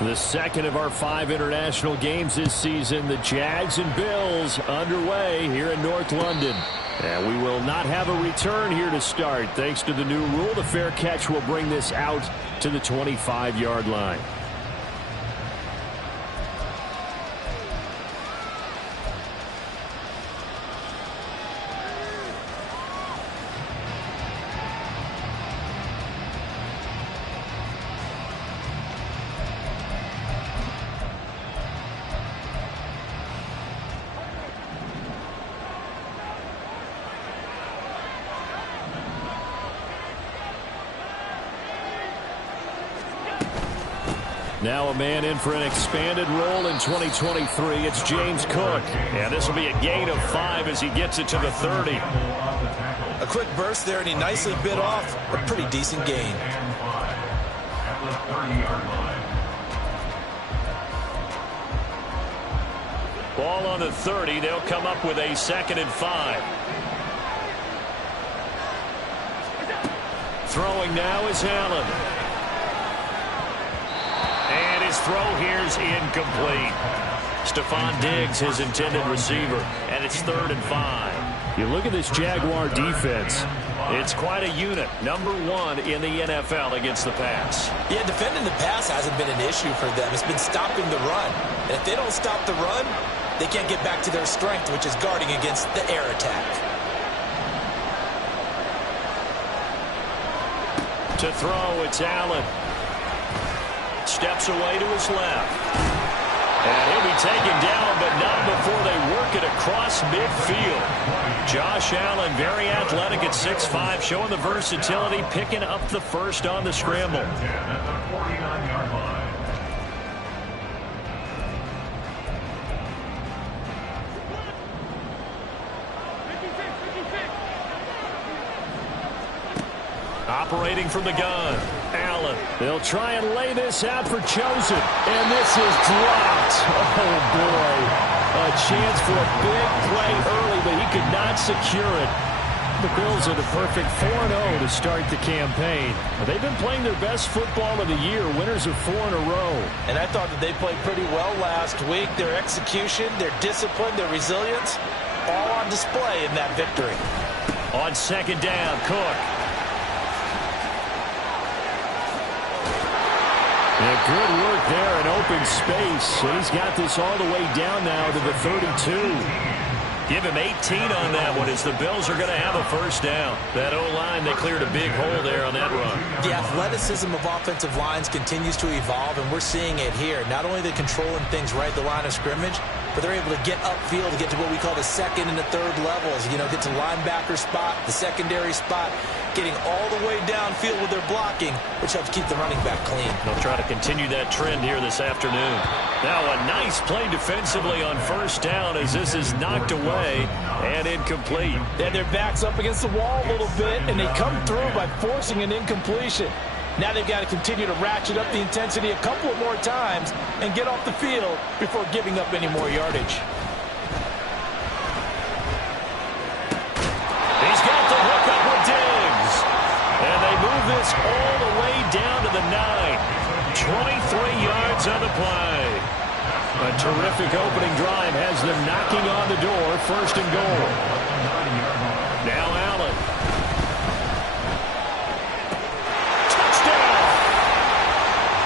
The second of our 5 international games this season, the Jags and Bills underway here in North London. And we will not have a return here to start. Thanks to the new rule, the fair catch will bring this out to the 25-yard line. Now a man in for an expanded role in 2023. It's James Cook. And this will be a gain of 5 as he gets it to the 30. A quick burst there, and he nicely bit off a pretty decent gain. Ball on the 30. They'll come up with a 2nd and 5. Throwing now is Allen. And his throw here's incomplete. Stephon Diggs, his intended receiver, and it's 3rd and 5. You look at this Jaguar defense. It's quite a unit. Number 1 in the NFL against the pass. Yeah, defending the pass hasn't been an issue for them. It's been stopping the run. And if they don't stop the run, they can't get back to their strength, which is guarding against the air attack. To throw, it's Allen. Steps away to his left. And he'll be taken down, but not before they work it across midfield. Josh Allen, very athletic at 6'5", showing the versatility, picking up the first on the scramble. Operating from the gun, Allen. They'll try and lay this out for Chosen. And this is dropped. Oh, boy. A chance for a big play early, but he could not secure it. The Bills are the perfect 4-0 to start the campaign. They've been playing their best football of the year, winners of 4 in a row. And I thought that they played pretty well last week. Their execution, their discipline, their resilience, all on display in that victory. On 2nd down, Cook. And good work there in open space. And he's got this all the way down now to the 32. Give him 18 on that one as the Bills are going to have a first down. That O-line, they cleared a big hole there on that run. The athleticism of offensive lines continues to evolve, and we're seeing it here. Not only are they controlling things right at the line of scrimmage, but they're able to get upfield to get to what we call the 2nd and the 3rd levels. You know, get to linebacker spot, the secondary spot, getting all the way downfield with their blocking, which helps keep the running back clean. They'll try to continue that trend here this afternoon. Now a nice play defensively on first down as this is knocked away and incomplete. And their back's up against the wall a little bit, and they come through by forcing an incompletion. Now they've got to continue to ratchet up the intensity a couple of more times and get off the field before giving up any more yardage. He's got the hook up with Diggs. And they move this all the way down to the 9. 23 yards on the play. A terrific opening drive has them knocking on the door, 1st and goal. Now Allen. Touchdown!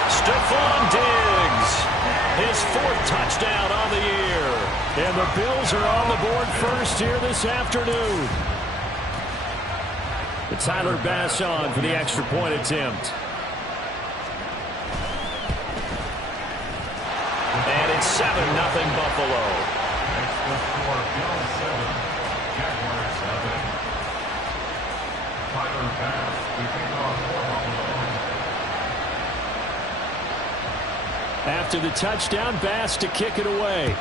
Stephon Diggs. His 4th touchdown on the year. And the Bills are on the board first here this afternoon. It's Tyler Bass on for the extra point attempt. And it's 7-0 Buffalo. After the touchdown, Bass to kick it away.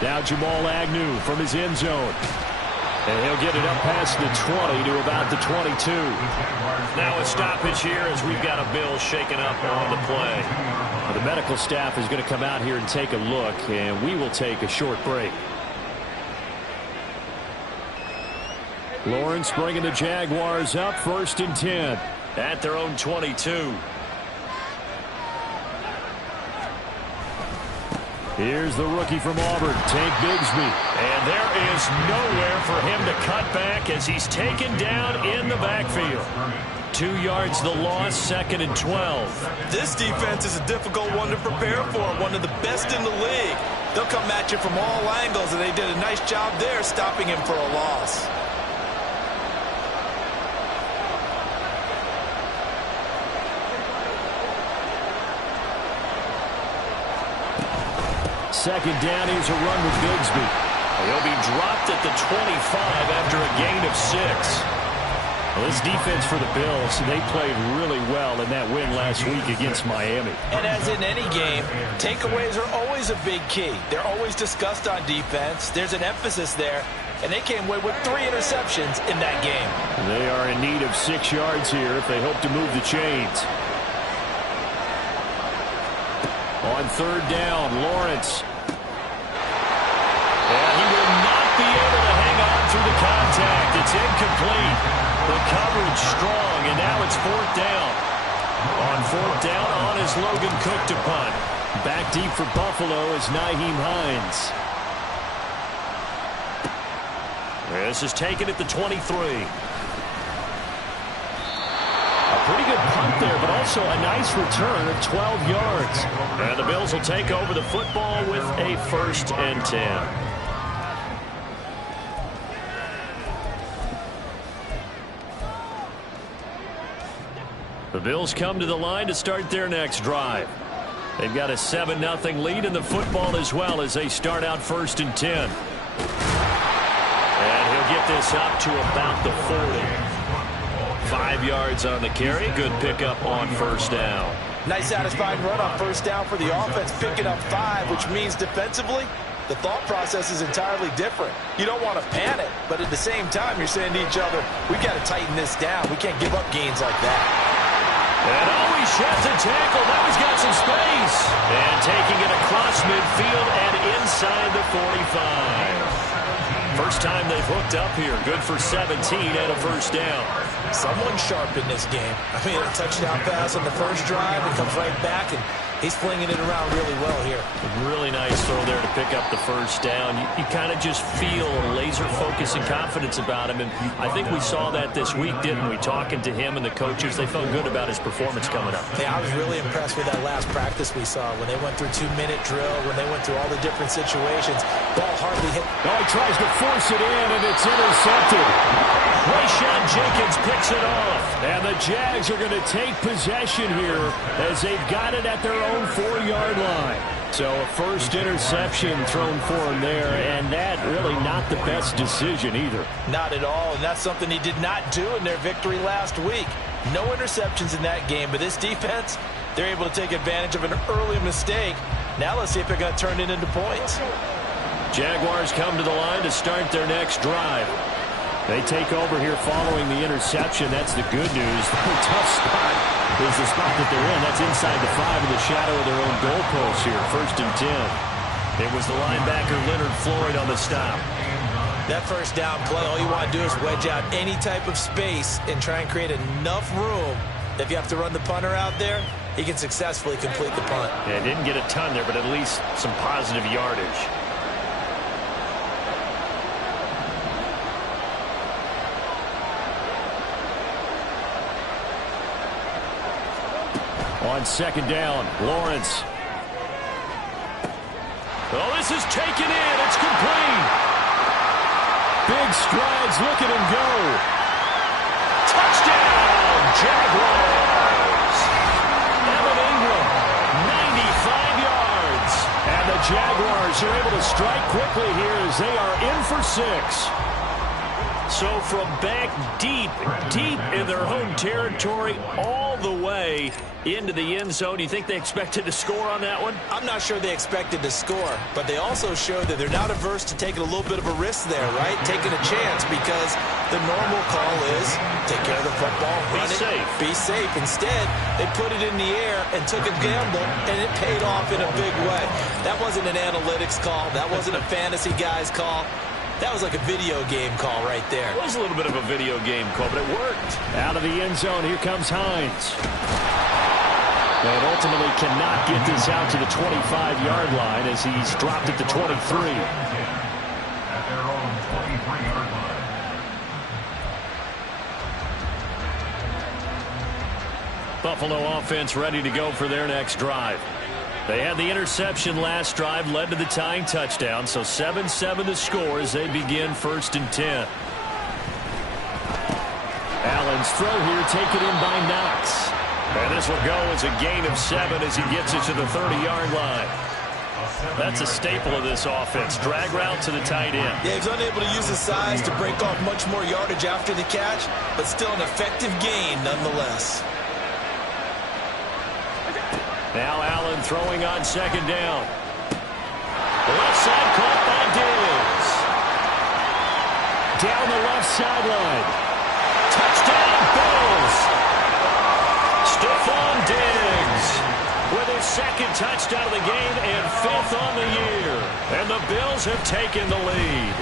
Now Jamal Agnew from his end zone. And he'll get it up past the 20 to about the 22. Now a stoppage here as we've got a Bill shaken up on the play. Well, the medical staff is going to come out here and take a look, and we will take a short break. Lawrence bringing the Jaguars up 1st and 10 at their own 22. Here's the rookie from Auburn, Tank Bigsby. And there is nowhere for him to cut back as he's taken down in the backfield. 2 yards the loss, 2nd and 12. This defense is a difficult one to prepare for, one of the best in the league. They'll come at you from all angles, and they did a nice job there stopping him for a loss. Second down, here's a run with Bigsby. He'll be dropped at the 25 after a gain of 6. Well, this defense for the Bills, they played really well in that win last week against Miami. And as in any game, takeaways are always a big key. They're always discussed on defense. There's an emphasis there, and they came away with 3 interceptions in that game. They are in need of 6 yards here if they hope to move the chains. On 3rd down, Lawrence. And he will not be able to hang on through the contact. It's incomplete. The coverage strong, and now it's 4th down. On 4th down, on is Logan Cook to punt. Back deep for Buffalo is Nyheim Hines. This is taken at the 23. Pretty good punt there, but also a nice return of 12 yards. And the Bills will take over the football with a 1st and 10. The Bills come to the line to start their next drive. They've got a 7-0 lead in the football as well as they start out 1st and 10. And he'll get this up to about the 40. 5 yards on the carry. Good pickup on 1st down. Nice satisfying run on 1st down for the offense, picking up 5, which means defensively, the thought process is entirely different. You don't want to panic, but at the same time, you're saying to each other, we've got to tighten this down. We can't give up gains like that. And he sheds a tackle. Now he's got some space. And taking it across midfield and inside the 45. First time they've hooked up here. Good for 17 and a 1st down. Someone sharp in this game. I mean, a touchdown pass on the first drive. It comes right back, and he's flinging it around really well here. Really nice throw there to pick up the 1st down. You kind of just feel laser focus and confidence about him, and I think we saw that this week, didn't we? Talking to him and the coaches, they felt good about his performance coming up. Yeah, I was really impressed with that last practice we saw when they went through 2-minute drill, when they went through all the different situations. Ball hardly hit. Oh, he tries to force it in, and it's intercepted. Rayshawn Jenkins picks it off. And the Jags are going to take possession here as they've got it at their own 4-yard line. So a first interception thrown for him there, and that really not the best decision either. Not at all, and that's something he did not do in their victory last week. No interceptions in that game, but this defense, they're able to take advantage of an early mistake. Now let's see if they're going to turn it into points. Jaguars come to the line to start their next drive. They take over here following the interception. That's the good news. The tough spot is the spot that they're in. That's inside the 5 in the shadow of their own goalpost here. 1st and 10. It was the linebacker Leonard Floyd on the stop. That 1st down play, all you want to do is wedge out any type of space and try and create enough room. If you have to run the punter out there, he can successfully complete the punt. Yeah, didn't get a ton there, but at least some positive yardage. On 2nd down, Lawrence. Oh, this is taken in. It's complete. Big strides. Look at him go. Touchdown, Jaguars. Evan Ingram, 95 yards. And the Jaguars are able to strike quickly here as they are in for 6. So from back deep in their home territory all the way into the end zone, you think they expected to score on that one? I'm not sure they expected to score, but they also showed that they're not averse to taking a little bit of a risk there, right? Taking a chance, because the normal call is take care of the football, run it, be safe. Instead, they put it in the air and took a gamble, and it paid off in a big way. That wasn't an analytics call. That wasn't a fantasy guy's call. That was like a video game call right there. It was a little bit of a video game call, but it worked. Out of the end zone, here comes Hines. And ultimately cannot get this out to the 25-yard line as he's dropped it to 23. Buffalo offense ready to go for their next drive. They had the interception last drive, led to the tying touchdown, so 7-7 the score as they begin 1st and 10. Allen's throw here taken in by Knox. And this will go as a gain of 7 as he gets it to the 30-yard line. That's a staple of this offense. Drag route to the tight end. Yeah, he's unable to use his size to break off much more yardage after the catch, but still an effective gain nonetheless. Now Allen throwing on 2nd down. Left side caught by Diggs. Down the left sideline. Touchdown Bills. Stephon Diggs with his 2nd touchdown of the game and 5th on the year. And the Bills have taken the lead.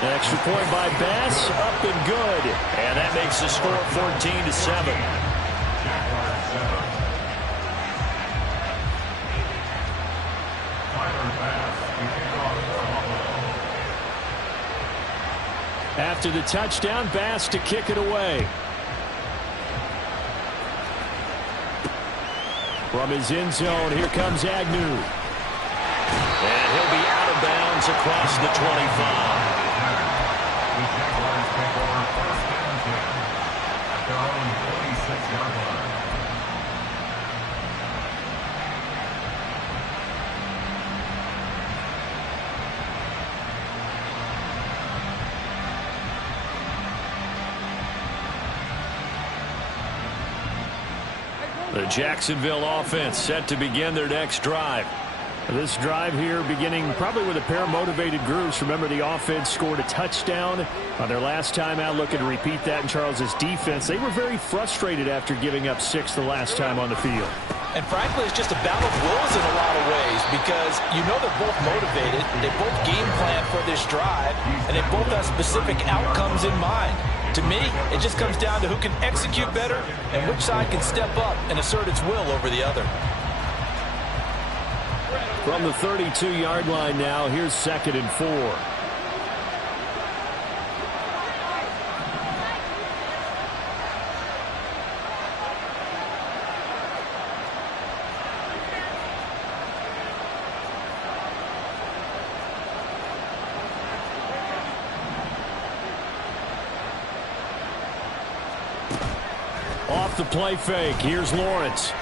An extra point by Bass, up and good. And that makes the score 14-7. After the touchdown, Bass to kick it away. From his end zone, here comes Agnew. And he'll be out of bounds across the 25. The Jacksonville offense set to begin their next drive. This drive here beginning probably with a pair of motivated groups. Remember, the offense scored a touchdown on their last time out. Looking to repeat that in Charles's defense. They were very frustrated after giving up 6 the last time on the field. And frankly, it's just a battle of wills in a lot of ways because you know they're both motivated. They both game plan for this drive, and they both have specific outcomes in mind. To me, it just comes down to who can execute better and which side can step up and assert its will over the other. From the 32-yard line now, here's 2nd and 4. Off the play fake, here's Lawrence.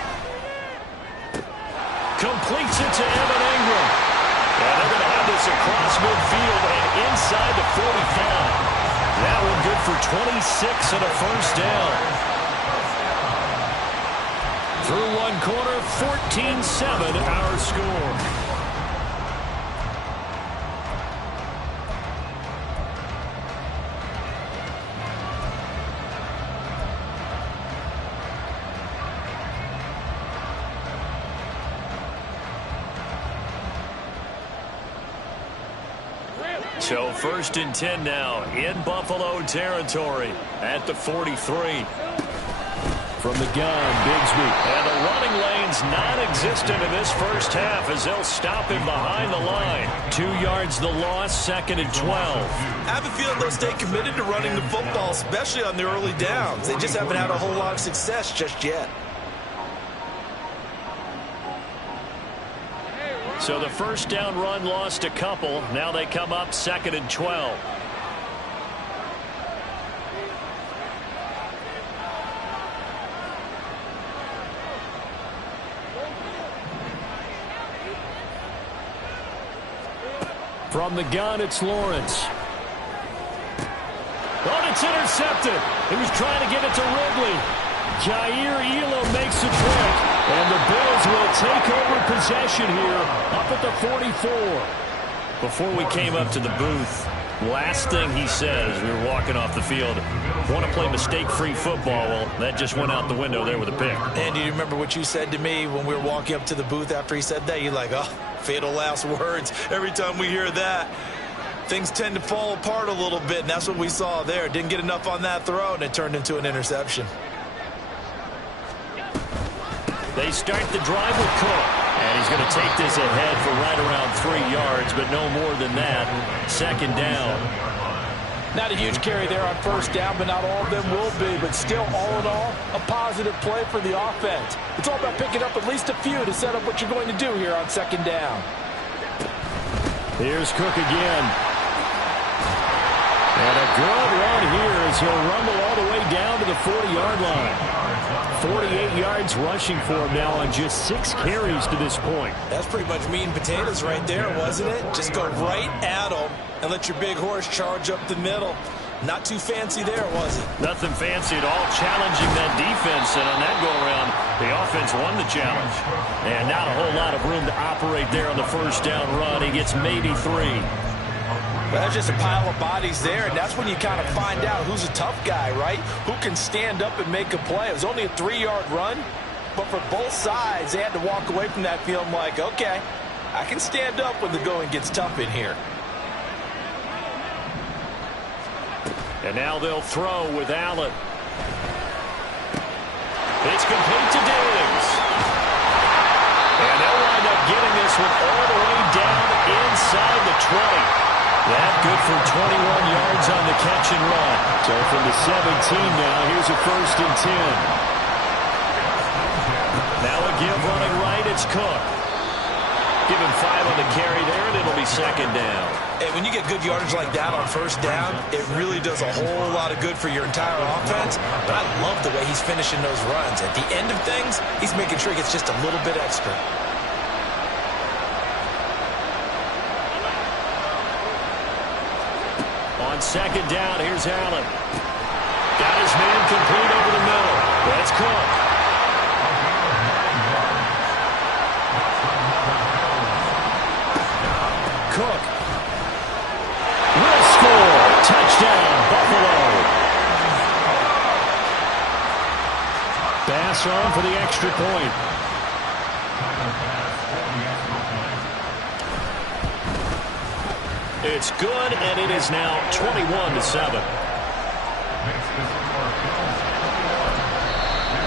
Completes it to Evan Ingram. And they're going to have this across midfield and inside the 45. That one good for 26 and a 1st down. Through one quarter, 14-7 our score. So 1st and 10 now in Buffalo territory at the 43. From the gun, Bigsby. And the running lane's non-existent in this first half as they'll stop him behind the line. 2 yards the loss, 2nd and 12. I have a feeling they'll stay committed to running the football, especially on the early downs. They just haven't had a whole lot of success just yet. So the 1st down run lost a couple. Now they come up 2nd and 12. From the gun, it's Lawrence. Oh, it's intercepted. He was trying to get it to Ridley. Jair Elam makes the trick. And the Bills will take over possession here up at the 44. Before we came up to the booth, last thing he said as we were walking off the field, want to play mistake-free football. Well, that just went out the window there with a pick. And do you remember what you said to me when we were walking up to the booth after he said that? You're like, oh, fatal last words every time we hear that. things tend to fall apart a little bit, and that's what we saw there. Didn't get enough on that throw, and it turned into an interception. They start the drive with Cook. And he's going to take this ahead for right around 3 yards, but no more than that. Second down. Not a huge carry there on first down, but not all of them will be. But still, all in all, a positive play for the offense. It's all about picking up at least a few to set up what you're going to do here on second down. Here's Cook again. And a good run here as he'll rumble all the way down to the 40-yard line. 48 yards rushing for him now on just 6 carries to this point. That's pretty much meat and potatoes right there, wasn't it? Just go right at him and let your big horse charge up the middle. Not too fancy there, was it? Nothing fancy at all, challenging that defense. And on that go-around, the offense won the challenge. And not a whole lot of room to operate there on the first down run. He gets maybe 3. Well, that's just a pile of bodies there, and that's when you kind of find out who's a tough guy, right? Who can stand up and make a play. It was only a 3-yard run, but for both sides, they had to walk away from that feeling like, okay, I can stand up when the going gets tough in here. And now they'll throw with Allen. It's complete to Diggs. And they'll wind up getting this one all the way down inside the 20. That good for 21 yards on the catch and run. So from the 17 now, here's a 1st and 10. Now a give running right, it's Cook. Give him 5 on the carry there, and it'll be second down. And when you get good yardage like that on first down, it really does a whole lot of good for your entire offense. But I love the way he's finishing those runs. At the end of things, he's making sure he gets just a little bit extra. On second down, here's Allen. Got his man complete over the middle. That's Cook. Cook will score. Touchdown, Buffalo. Bass on for the extra point. It's good, and it is now 21-7.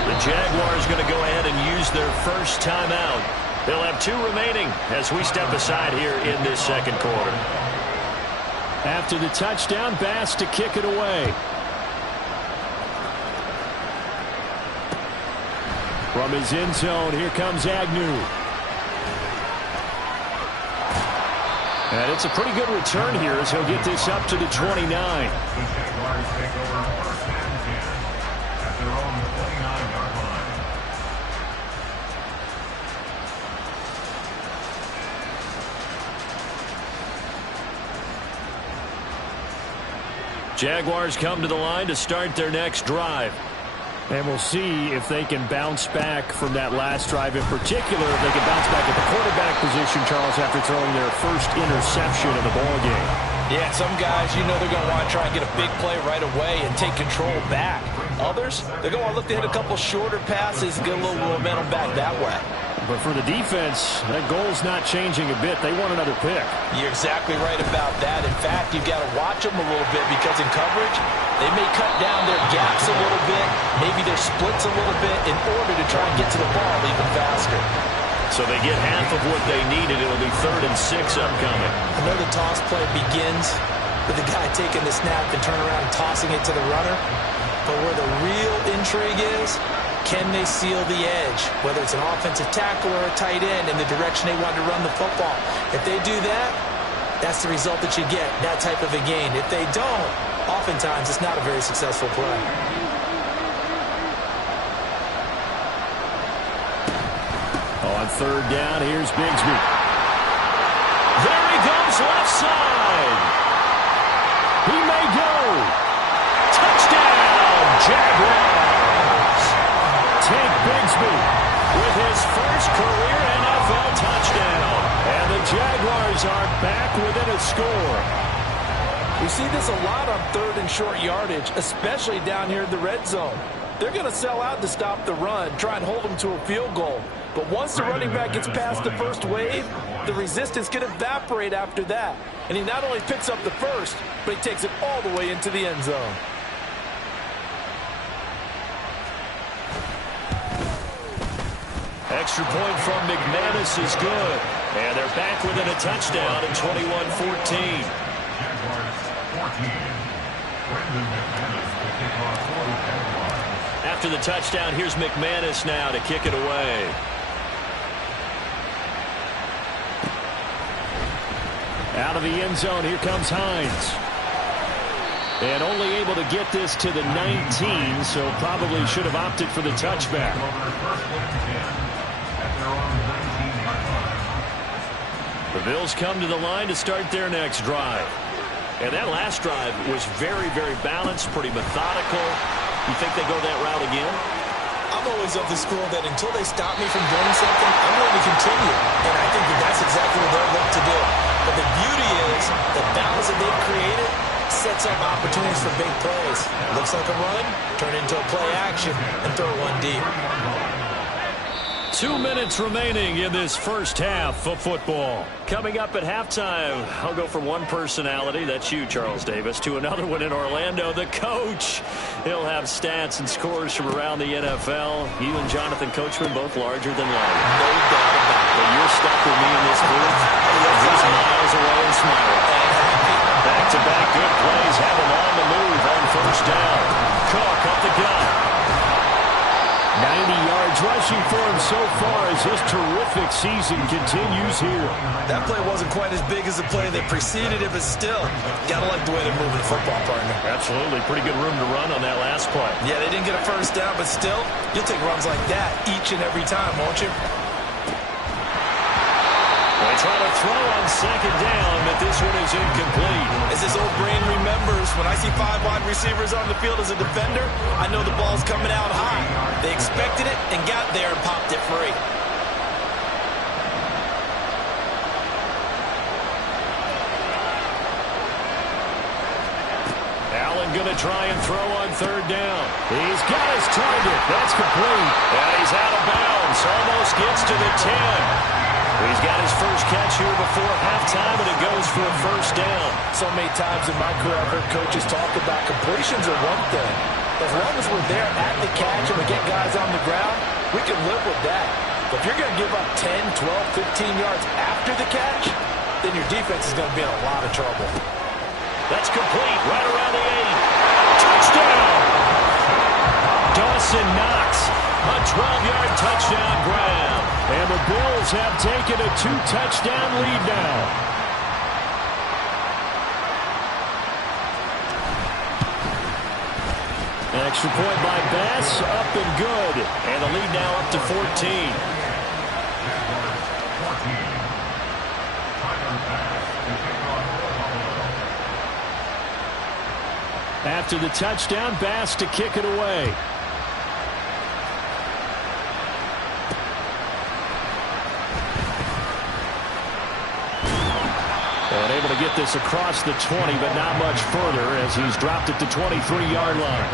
The Jaguars going to go ahead and use their first timeout. They'll have 2 remaining as we step aside here in this second quarter. After the touchdown, Bass to kick it away. From his end zone, here comes Agnew. And it's a pretty good return here as he'll get this up to the 29. Jaguars come to the line to start their next drive. And we'll see if they can bounce back from that last drive in particular, if they can bounce back at the quarterback position, Charles, after throwing their first interception of the ballgame. Yeah, some guys, you know they're going to want to try and get a big play right away and take control back. Others, they're going to look to hit a couple shorter passes and get a little momentum back that way. But for the defense, that goal's not changing a bit. They want another pick. You're exactly right about that. In fact, you've got to watch them a little bit because in coverage, they may cut down their gaps a little bit, maybe their splits a little bit in order to try and get to the ball even faster. So they get half of what they needed. It'll be 3rd and 6 upcoming. I know the toss play begins with the guy taking the snap and turning around and tossing it to the runner. But where the real intrigue is, can they seal the edge, whether it's an offensive tackle or a tight end in the direction they want to run the football? If they do that, that's the result that you get, that type of a gain. If they don't, oftentimes it's not a very successful play. On 3rd down, here's Bigsby. There he goes, left side. He may go. Touchdown, Jaguars. Tank Bigsby with his first career NFL touchdown. And the Jaguars are back within a score. We see this a lot on 3rd and short yardage, especially down here in the red zone. They're going to sell out to stop the run, try and hold them to a field goal. But once the running back gets past the first wave, the resistance can evaporate after that. And he not only picks up the first, but he takes it all the way into the end zone. Extra point from McManus is good. And they're back within a touchdown at 21-14. After the touchdown, here's McManus now to kick it away. Out of the end zone, here comes Hines. And only able to get this to the 19, so probably should have opted for the touchback. The Bills come to the line to start their next drive. And that last drive was very, very balanced, pretty methodical. You think they go that route again? I'm always of the school that until they stop me from doing something, I'm going to continue. And I think that that's exactly what they'll look to do. But the beauty is the balance that they've created sets up opportunities for big plays. Looks like a run, turn into a play action, and throw one deep. 2 minutes remaining in this first half of football. Coming up at halftime, I'll go from one personality, that's you, Charles Davis, to another one in Orlando, the coach. He'll have stats and scores from around the NFL. You and Jonathan Coachman both larger than life. No doubt about it. But you're stuck with me in this booth. He's miles away and smiling. Back-to-back good plays have him on the move on first down. Cook up the gut. 90 yards rushing for him so far as this terrific season continues here. That play wasn't quite as big as the play that preceded it, but still, gotta like the way they're moving the football, partner. Absolutely. Pretty good room to run on that last play. Yeah, they didn't get a first down, but still, you'll take runs like that each and every time, won't you? They try to throw on second down, but this one is incomplete. As his old brain remembers, when I see 5 wide receivers on the field as a defender, I know the ball's coming out high. They expected it and got there and popped it free. Allen going to try and throw on third down. He's got his target. That's complete. And he's out of bounds. Almost gets to the 10. He's got his first catch here before halftime, and it goes for a first down. So many times in my career, I've heard coaches talk about completions are one thing. As long as we're there at the catch and we get guys on the ground, we can live with that. But if you're going to give up 10, 12, 15 yards after the catch, then your defense is going to be in a lot of trouble. That's complete, right around the 80. Touchdown! Dawson Knox, a 12-yard touchdown grab. And the Bills have taken a 2-touchdown lead now. Extra point by Bass, up and good. And the lead now up to 14. After the touchdown, Bass to kick it away. And able to get this across the 20, but not much further as he's dropped it to 23-yard line.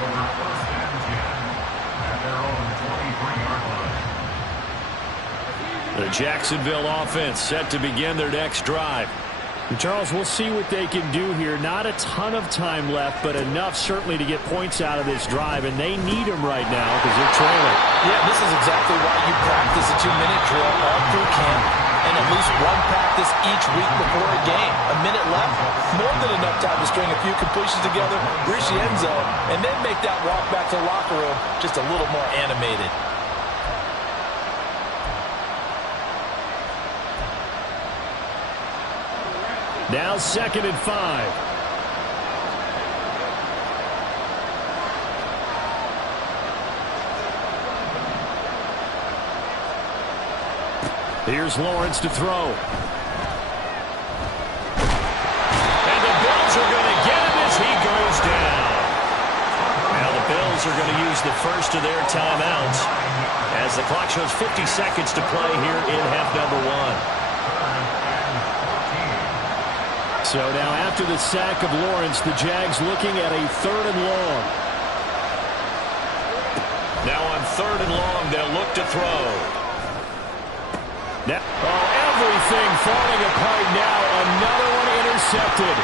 The Jacksonville offense set to begin their next drive. Charles, we'll see what they can do here. Not a ton of time left, but enough certainly to get points out of this drive, and they need them right now because they're trailing. Yeah, this is exactly why you practice a 2-minute drill all through camp and at least one practice each week before a game. A minute left, more than enough time to string a few completions together, reach the end zone, and then make that walk back to the locker room just a little more animated. Now 2nd and 5. Here's Lawrence to throw. And the Bills are going to get him as he goes down. Now the Bills are going to use the first of their timeouts as the clock shows 50 seconds to play here in half number 1. So now after the sack of Lawrence, the Jags looking at a 3rd and long. Now on 3rd and long, they'll look to throw. Now, everything falling apart now. Another one intercepted.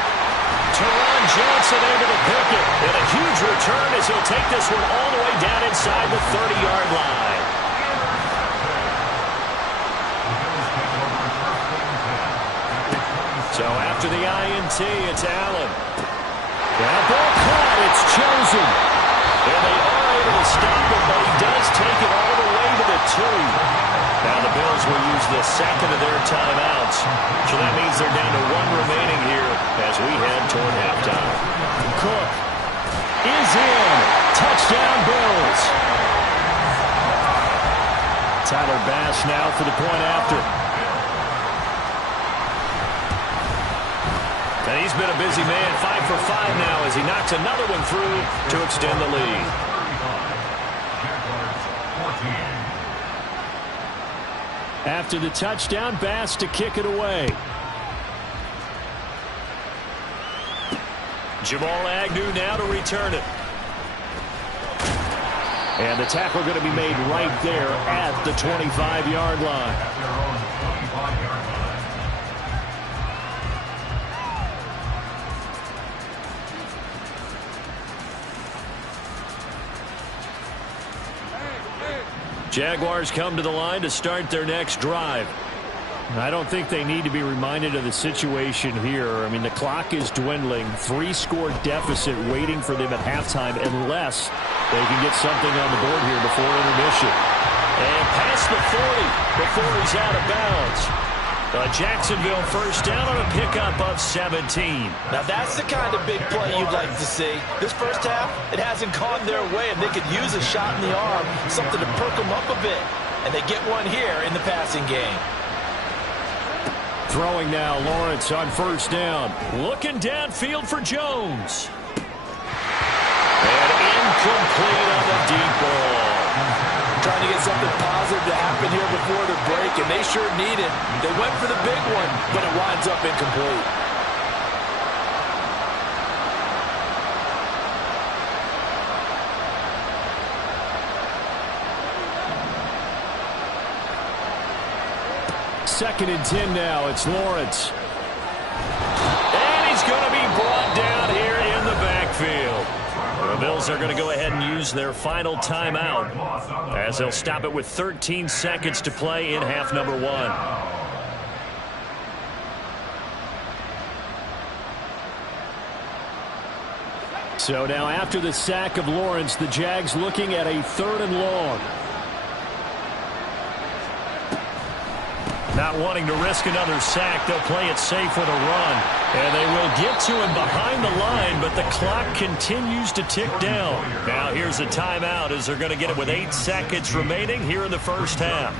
Teron Johnson able to pick it. And a huge return as he'll take this one all the way down inside the 30-yard line. So after the INT, it's Allen. That ball caught. It's Chosen. And they are able to stop him, but he does take it all the way to the 2. Now the Bills will use the second of their timeouts. So that means they're down to 1 remaining here as we head toward halftime. Cook is in. Touchdown Bills. Tyler Bass now for the point after. And he's been a busy man, 5 for 5 now as he knocks another one through to extend the lead. After the touchdown, Bass to kick it away. Jamal Agnew now to return it. And the tackle going to be made right there at the 25-yard line. Jaguars come to the line to start their next drive. I don't think they need to be reminded of the situation here. I mean, the clock is dwindling. 3-score deficit waiting for them at halftime unless they can get something on the board here before intermission. And past the 40 before he's out of bounds. Jacksonville first down on a pickup of 17. Now that's the kind of big play you'd like to see. This first half, it hasn't gone their way, and they could use a shot in the arm, something to perk them up a bit. And they get one here in the passing game. Throwing now, Lawrence on first down. Looking downfield for Jones. And incomplete on the deep ball. Trying to get something positive to happen here before the break, and they sure need it. They went for the big one, but it winds up incomplete. Second and 10 now. It's Lawrence. And he's going to be brought down here in the backfield. The Bills are going to go ahead and use their final timeout as they'll stop it with 13 seconds to play in half number 1. So now after the sack of Lawrence, the Jags looking at a 3rd and long. Not wanting to risk another sack, they'll play it safe with a run. And they will get to him behind the line, but the clock continues to tick down. Now here's a timeout as they're going to get it with 8 seconds remaining here in the first half.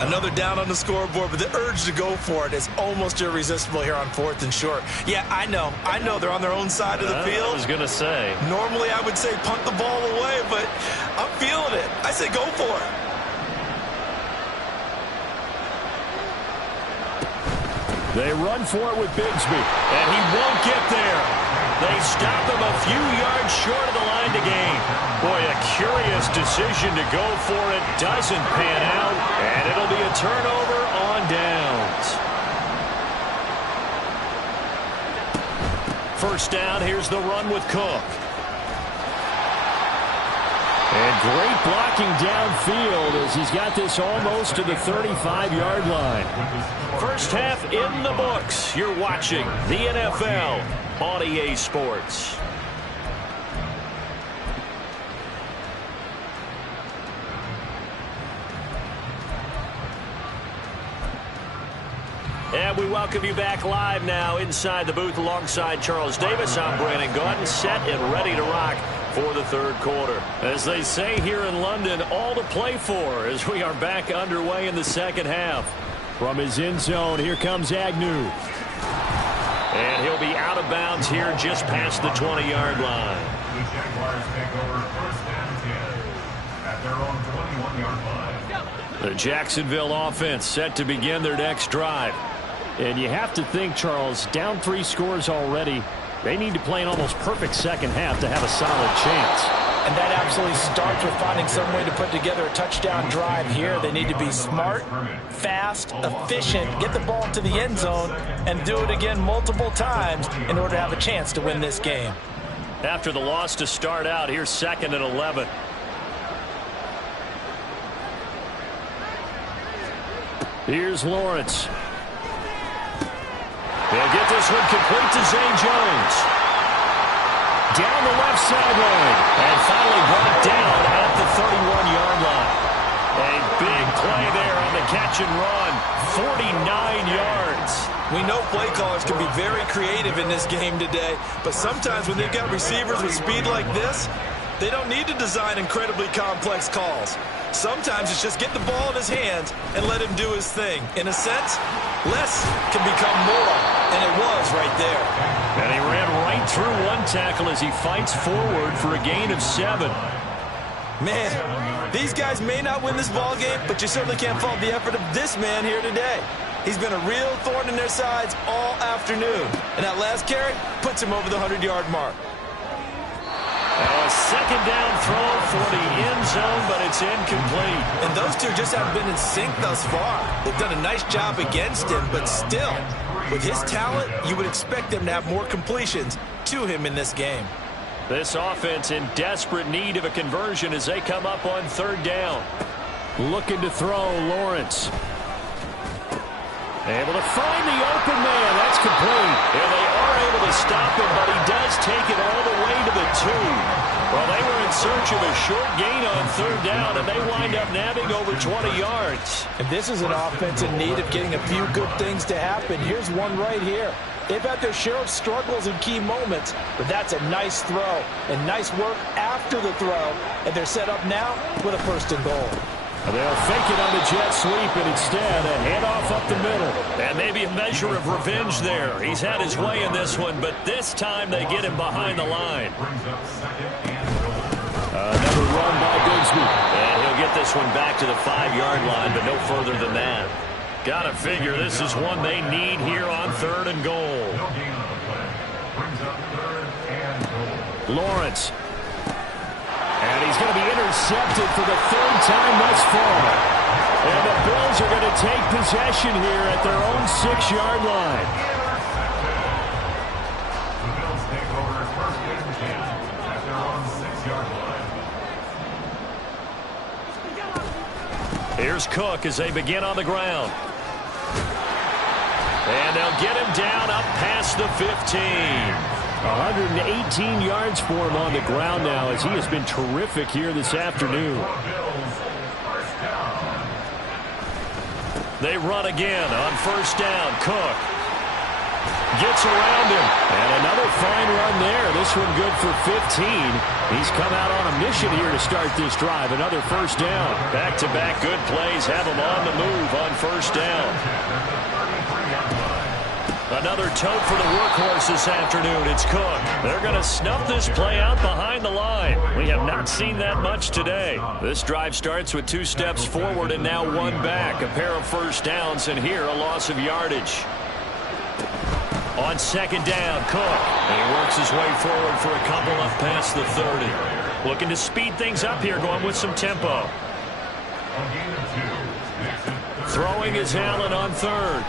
Another down on the scoreboard, but the urge to go for it is almost irresistible here on 4th and short. Yeah, I know they're on their own side of the field. I was going to say. Normally I would say punt the ball away, but I'm feeling it. I say go for it. They run for it with Bigsby, and he won't get there. They stop him a few yards short of the line to gain. Boy, a curious decision to go for it. Doesn't pan out, and it'll be a turnover on downs. First down, here's the run with Cook. And great blocking downfield as he's got this almost to the 35-yard line. First half in the books. You're watching the NFL on EA Sports. And we welcome you back live now inside the booth alongside Charles Davis. I'm Brandon Gaudin, set and ready to rock for the 3rd quarter. As they say here in London, all to play for as we are back underway in the 2nd half. From his end zone, here comes Agnew. And he'll be out of bounds here just past the 20-yard line. The Jaguars take over 1st and 10 at their own 21-yard line. The Jacksonville offense set to begin their next drive. And you have to think, Charles, down 3 scores already. They need to play an almost perfect second half to have a solid chance. and that absolutely starts with finding some way to put together a touchdown drive here. They need to be smart, fast, efficient, get the ball to the end zone, and do it again multiple times in order to have a chance to win this game. After the loss to start out, here's 2nd and 11. Here's Lawrence. They'll get this one complete to Zay Jones. Down the left sideline. And finally brought down at the 31-yard line. A big play there on the catch and run. 49 yards. We know play callers can be very creative in this game today, but sometimes when they've got receivers with speed like this, they don't need to design incredibly complex calls. Sometimes it's just get the ball in his hands and let him do his thing. In a sense, less can become more, and it was right there. And he ran right through one tackle as he fights forward for a gain of 7. Man, these guys may not win this ball game, but you certainly can't fault the effort of this man here today. He's been a real thorn in their sides all afternoon, and that last carry puts him over the 100-yard mark. Now a second down throw for the end zone, but it's incomplete. And those two just haven't been in sync thus far. They've done a nice job against him, but still, with his talent, you would expect them to have more completions to him in this game. This offense in desperate need of a conversion as they come up on 3rd down. Looking to throw, Lawrence. Able to find the open man. That's complete. And they are able to stop him, but he does take it all the way to the 2. Well, they were in search of a short gain on 3rd down, and they wind up nabbing over 20 yards. And this is an offense in need of getting a few good things to happen. Here's one right here. They've had their share of struggles in key moments, but that's a nice throw and nice work after the throw, and they're set up now with a 1st and goal. They'll fake it on the jet sweep, and instead a handoff up the middle. And maybe a measure of revenge there. He's had his way in this one, but this time they get him behind the line. Another run by Bigsby. And he'll get this one back to the 5-yard line, but no further than that. Gotta figure this is one they need here on 3rd and goal. Lawrence. And he's going to be intercepted for the 3rd time thus far. And the Bills are going to take possession here at their own 6-yard line. The Bills take over 1st and 10 at their own 6-yard line. Here's Cook as they begin on the ground. And they'll get him down up past the 15. 118 yards for him on the ground now as he has been terrific here this afternoon. They run again on 1st down. Cook gets around him. And another fine run there. This one good for 15. He's come out on a mission here to start this drive. Another 1st down. Back-to-back good plays have him on the move on 1st down. Another tote for the workhorse this afternoon. It's Cook. They're going to snuff this play out behind the line. We have not seen that much today. This drive starts with 2 steps forward and now 1 back. A pair of 1st downs, and here a loss of yardage. On 2nd down, Cook. And he works his way forward for a couple up past the 30. Looking to speed things up here, going with some tempo. Throwing is Allen on 3rd.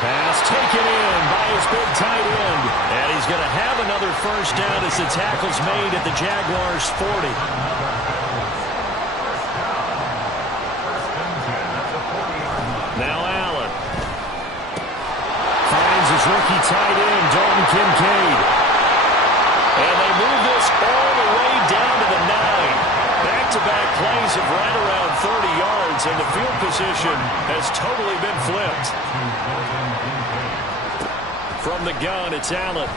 Pass taken in by his big tight end. And he's going to have another 1st down as the tackle's made at the Jaguars' 40. Now Allen finds his rookie tight end, Dalton Kincaid. And they move this all the way down to the 9. Back-to-back plays of right around 30 yards, and the field position has totally been flipped. From the gun, it's Allen.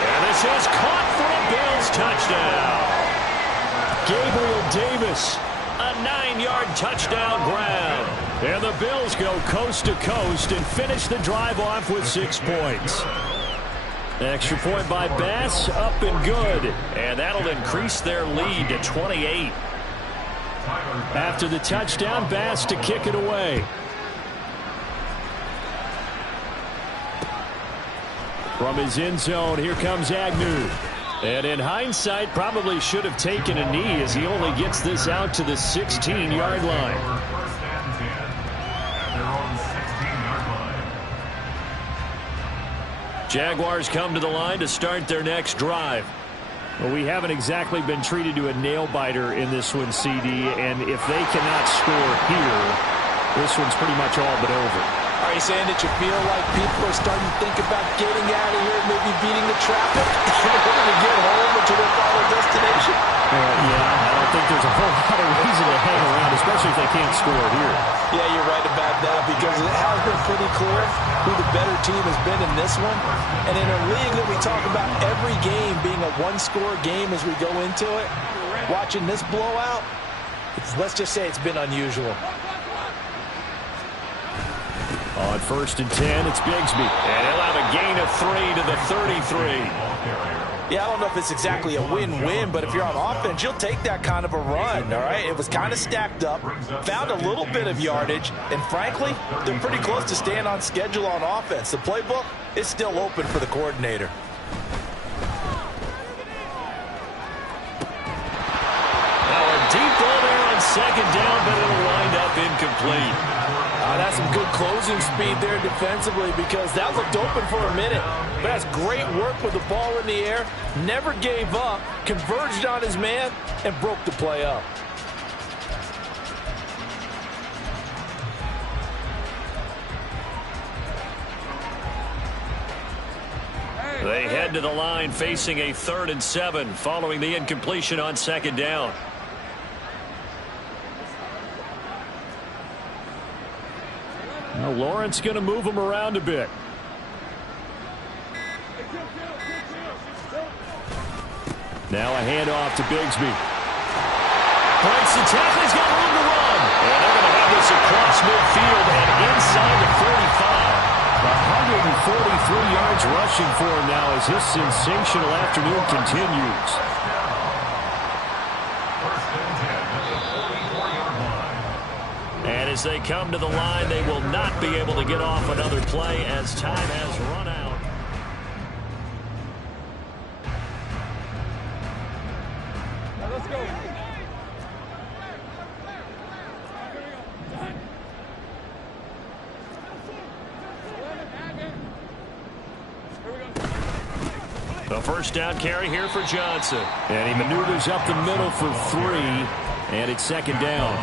And this is caught for a Bills touchdown. Gabriel Davis, a 9-yard touchdown grab. And the Bills go coast to coast and finish the drive off with 6 points. Extra point by Bass, up and good. And that'll increase their lead to 28. After the touchdown, Bass to kick it away. From his end zone, here comes Agnew. And in hindsight, probably should have taken a knee as he only gets this out to the 16-yard line. First and 10 at their own 16-yard line. Jaguars come to the line to start their next drive. Well, we haven't exactly been treated to a nail-biter in this one, CD, and if they cannot score here, this one's pretty much all but over. Are you saying that you feel like people are starting to think about getting out of here, maybe beating the traffic in order to get home or to their final destination? Yeah, I don't think there's a whole lot of reason to hang around, especially if they can't score here. Yeah, you're right about that because it has been pretty clear who the better team has been in this one. And in a league that we talk about every game being a one-score game as we go into it, watching this blowout, let's just say it's been unusual. On first and 10, it's Bigsby. And he'll have a gain of 3 to the 33. Yeah, I don't know if it's exactly a win-win, but if you're on offense, you'll take that kind of a run, all right? It was kind of stacked up, found a little bit of yardage, and frankly, they're pretty close to staying on schedule on offense. The playbook is still open for the coordinator. Now a deep ball there on second down, but it'll wind up incomplete. That's some good closing speed there defensively because that looked open for a minute. But that's great work with the ball in the air. Never gave up, converged on his man, and broke the play up. They head to the line facing a 3rd and 7 following the incompletion on second down. Now Lawrence going to move him around a bit. Now a handoff to Bigsby. Breaks the tackle. He's got room to run. And they're going to have this across midfield and inside the 45. 143 yards rushing for him now as his sensational afternoon continues. And as they come to the line, they will not be able to get off another play as time has run out. Let's go. The first down carry here for Johnson. And he maneuvers up the middle for 3, and it's second down.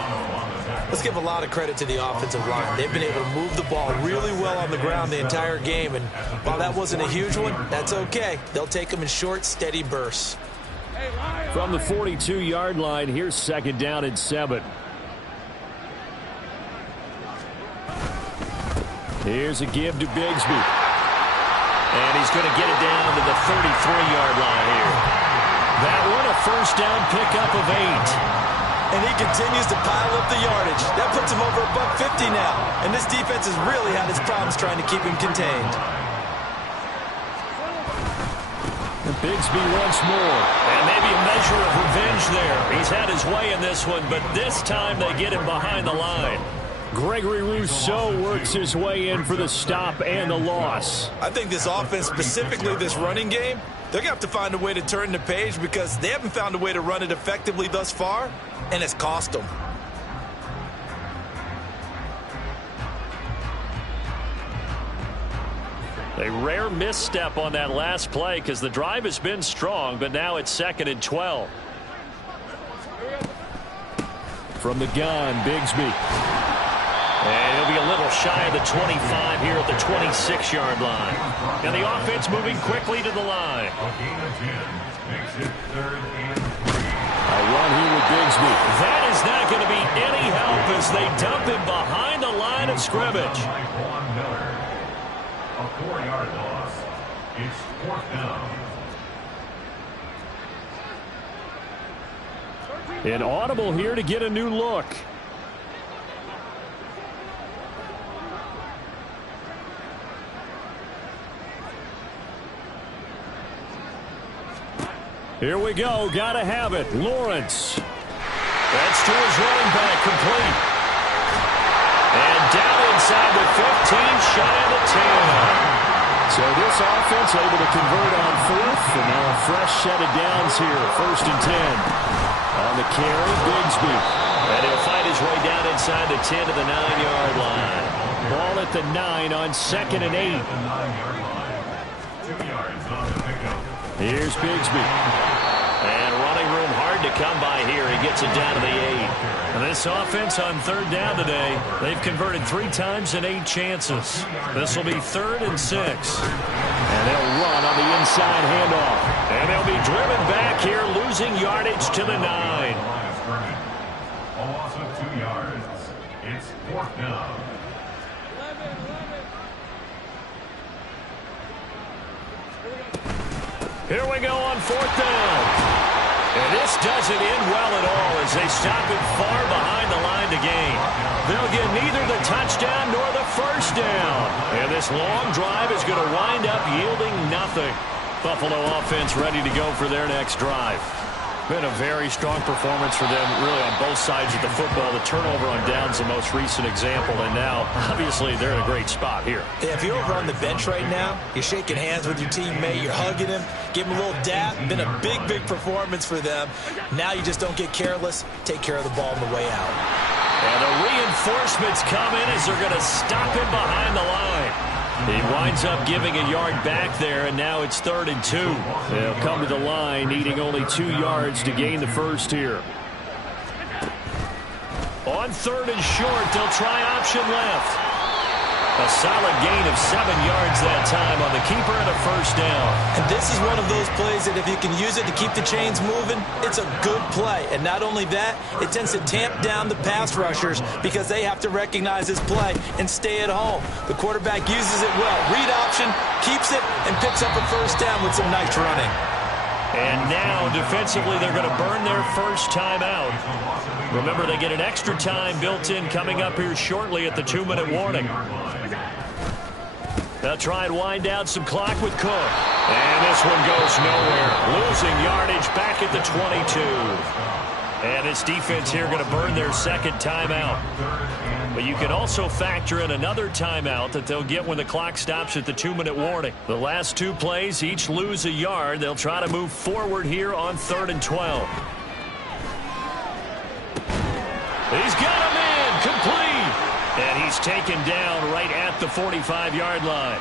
Let's give a lot of credit to the offensive line. They've been able to move the ball really well on the ground the entire game. And while that wasn't a huge one, that's okay. They'll take them in short, steady bursts. From the 42-yard line, here's second down and 7. Here's a give to Bigsby. And he's going to get it down to the 33-yard line here. That one a first down pickup of 8. And he continues to pile up the yardage. That puts him over $150 now. And this defense has really had its problems trying to keep him contained. And Bigsby once more. And maybe a measure of revenge there. He's had his way in this one, but this time they get him behind the line. Gregory Rousseau works his way in for the stop and the loss. I think this offense, specifically this running game, they're going to have to find a way to turn the page because they haven't found a way to run it effectively thus far, and it's cost them. A rare misstep on that last play because the drive has been strong, but now it's 2nd and 12. From the gun, Bigsby. And he'll be a little shy of the 25 here at the 26-yard line. And the offense moving quickly to the line. A gain of 10 makes it 3rd and 3. A run here with Bigsby. That is not going to be any help as they dump him behind the line of scrimmage. Vaughn Miller. A 4-yard loss. It's 4th down. An audible here to get a new look. Here we go. Gotta have it. Lawrence. That's to his running back, complete. And down inside the 15, shy of the 10. So this offense able to convert on fourth, and now a fresh set of downs here. 1st and 10. On the carry, Bigsby. And he'll fight his way down inside the 10 to the 9-yard line. Ball at the 9 on 2nd and 8. 2 yards on the pickup. Here's Bigsby. And running room hard to come by here. He gets it down to the 8. And this offense on 3rd down today, they've converted 3 times in 8 chances. This will be 3rd and 6. And they'll run on the inside handoff. And they'll be driven back here, losing yardage to the 9. A loss of 2 yards. It's 4th down. Here we go on 4th down. And this doesn't end well at all as they stop it far behind the line to gain. They'll get neither the touchdown nor the 1st down. And this long drive is going to wind up yielding nothing. Buffalo offense ready to go for their next drive. Been a very strong performance for them, really, on both sides of the football. The turnover on downs the most recent example, and now, obviously, they're in a great spot here. Yeah, if you're over on the bench right now, you're shaking hands with your teammate, you're hugging him, give him a little dap. Been a big, big performance for them. Now you just don't get careless. Take care of the ball on the way out. And the reinforcements come in as they're going to stop him behind the line. He winds up giving a yard back there, and now it's 3rd and 2. They'll come to the line, needing only 2 yards to gain the first here. On 3rd and short, they'll try option left. A solid gain of 7 yards that time on the keeper and a 1st down. And this is one of those plays that if you can use it to keep the chains moving, it's a good play. And not only that, it tends to tamp down the pass rushers because they have to recognize this play and stay at home. The quarterback uses it well. Read option, keeps it, and picks up a 1st down with some nice running. And now, defensively, they're going to burn their first timeout. Remember, they get an extra time built in coming up here shortly at the 2-minute warning. They'll try and wind down some clock with Cook. And this one goes nowhere. Losing yardage back at the 22. And this defense here going to burn their 2nd timeout. But you can also factor in another timeout that they'll get when the clock stops at the 2-minute warning. The last 2 plays each lose a yard. They'll try to move forward here on 3rd and 12. He's got him in. Complete. And he's taken down right at the 45-yard line.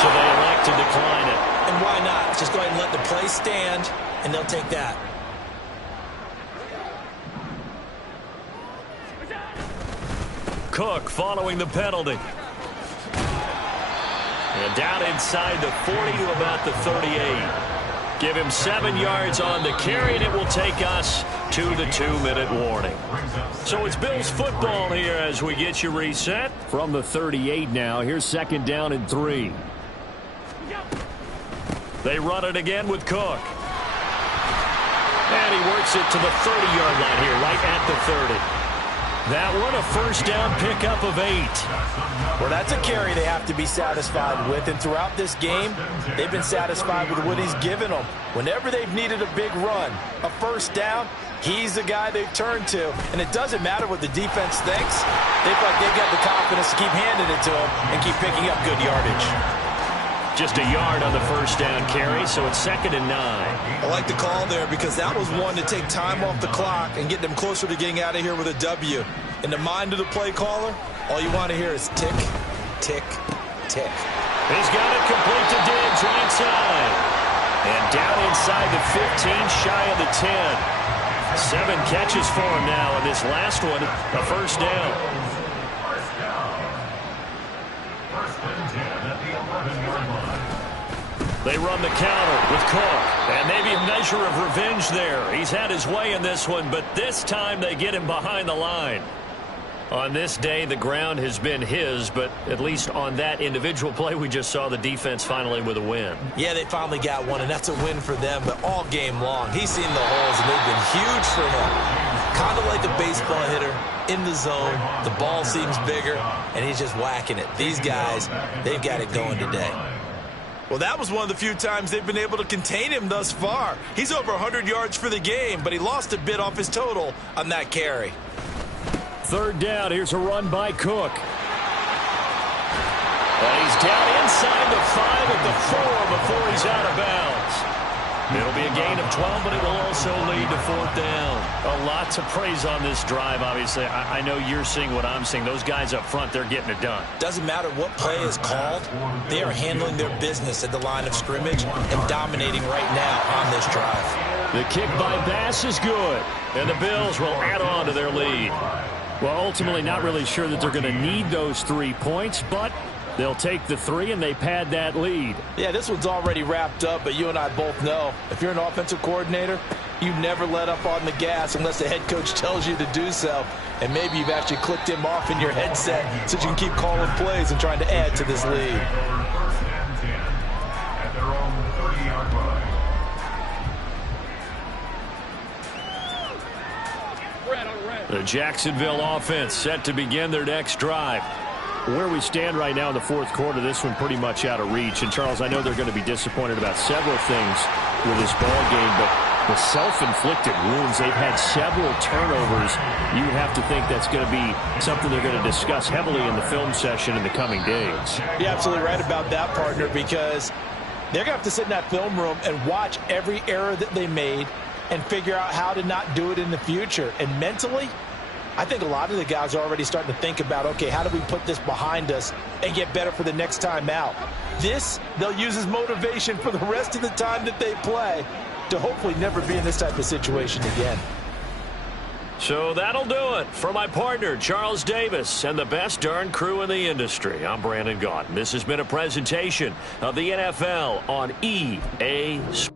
So they elect to decline it. And why not? Just go ahead and let the play stand, and they'll take that. Cook following the penalty. And down inside the 40 to about the 38. Give him 7 yards on the carry, and it will take us to the 2-minute warning. So it's Bills football here as we get you reset. From the 38 now, here's 2nd down and 3. They run it again with Cook. And he works it to the 30-yard line here, right at the 30. That one a 1st down pickup of 8. Well, that's a carry they have to be satisfied with. And throughout this game, they've been satisfied with what he's given them. Whenever they've needed a big run, a 1st down, he's the guy they've turned to. And it doesn't matter what the defense thinks. They feel like they've got the confidence to keep handing it to him and keep picking up good yardage. Just a yard on the 1st down carry, so it's 2nd and 9. I like the call there because that was one to take time off the clock and get them closer to getting out of here with a W. In the mind of the play caller, all you want to hear is tick, tick, tick. He's got it complete to Diggs right side. And down inside the 15, shy of the 10. 7 catches for him now, and this last one, a 1st down. They run the counter with Cook. And maybe a measure of revenge there. He's had his way in this one, but this time they get him behind the line. On this day, the ground has been his, but at least on that individual play, we just saw the defense finally with a win. Yeah, they finally got one, and that's a win for them, but all game long, he's seen the holes, and they've been huge for him. Kind of like a baseball hitter in the zone. The ball seems bigger, and he's just whacking it. These guys, they've got it going today. Well, that was one of the few times they've been able to contain him thus far. He's over 100 yards for the game, but he lost a bit off his total on that carry. 3rd down, here's a run by Cook. And he's down inside the 5 at the 4 before he's out of bounds. It'll be a gain of 12, but it will also lead to 4th down. A lot to praise on this drive, obviously. I know you're seeing what I'm seeing. Those guys up front, they're getting it done. Doesn't matter what play is called. They are handling their business at the line of scrimmage and dominating right now on this drive. The kick by Bass is good, and the Bills will add on to their lead. Well, ultimately, not really sure that they're going to need those 3 points, but they'll take the 3 and they pad that lead. Yeah, this one's already wrapped up, but you and I both know if you're an offensive coordinator, you never let up on the gas unless the head coach tells you to do so. And maybe you've actually clicked him off in your headset so you can keep calling plays and trying to add to this lead. First and 10 at their own 30-yard line. The Jacksonville offense set to begin their next drive. Where we stand right now in the 4th quarter, this one pretty much out of reach. And, Charles, I know they're going to be disappointed about several things with this ball game, but the self-inflicted wounds, they've had several turnovers. You would have to think that's going to be something they're going to discuss heavily in the film session in the coming days. You're absolutely right about that, partner, because they're going to have to sit in that film room and watch every error that they made and figure out how to not do it in the future. And mentally, I think a lot of the guys are already starting to think about, okay, how do we put this behind us and get better for the next time out? This, they'll use as motivation for the rest of the time that they play to hopefully never be in this type of situation again. So that'll do it for my partner, Charles Davis, and the best darn crew in the industry. I'm Brandon Gaudin. This has been a presentation of the NFL on EA Sports.